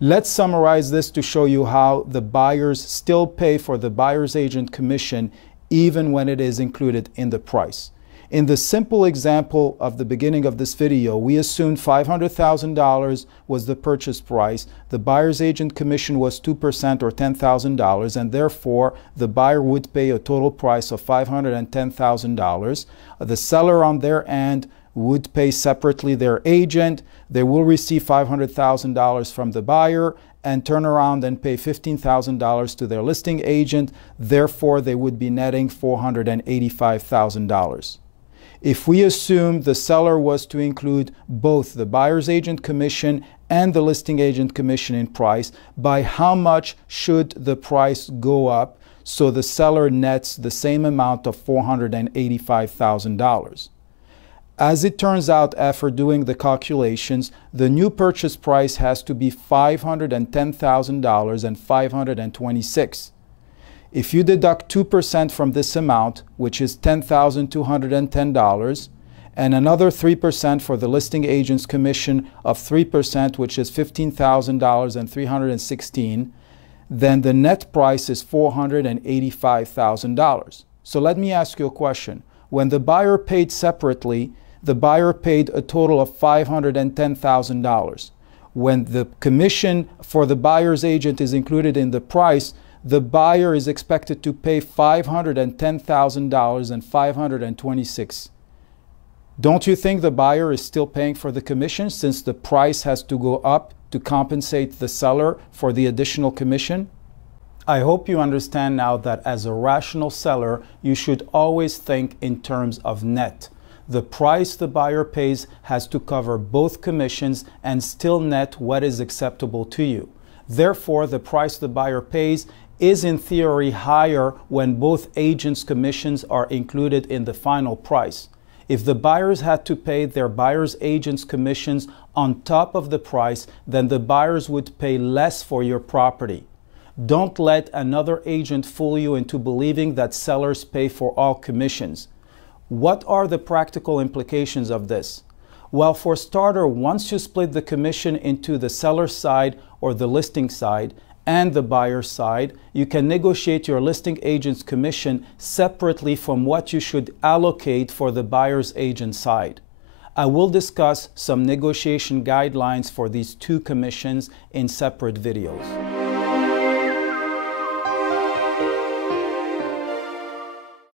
Let's summarize this to show you how the buyers still pay for the buyer's agent commission even when it is included in the price. In the simple example of the beginning of this video, we assumed $500,000 was the purchase price. The buyer's agent commission was 2% or $10,000, and therefore the buyer would pay a total price of $510,000. The seller on their end would pay separately their agent. They will receive $500,000 from the buyer and turn around and pay $15,000 to their listing agent. Therefore, they would be netting $485,000. If we assume the seller was to include both the buyer's agent commission and the listing agent commission in price, by how much should the price go up so the seller nets the same amount of $485,000? As it turns out, after doing the calculations, the new purchase price has to be $510,000 and $526. If you deduct 2% from this amount, which is $10,210, and another 3% for the listing agent's commission of 3%, which is $15,316, then the net price is $485,000. So let me ask you a question. When the buyer paid separately, the buyer paid a total of $510,000. When the commission for the buyer's agent is included in the price, the buyer is expected to pay $510,000 and $526. Don't you think the buyer is still paying for the commission since the price has to go up to compensate the seller for the additional commission? I hope you understand now that as a rational seller, you should always think in terms of net. The price the buyer pays has to cover both commissions and still net what is acceptable to you. Therefore, the price the buyer pays is in theory higher when both agents' commissions are included in the final price. If the buyers had to pay their buyer's agent's commissions on top of the price, then the buyers would pay less for your property. Don't let another agent fool you into believing that sellers pay for all commissions. What are the practical implications of this? Well, for starter, once you split the commission into the seller's side or the listing side and the buyer's side, you can negotiate your listing agent's commission separately from what you should allocate for the buyer's agent side. I will discuss some negotiation guidelines for these two commissions in separate videos.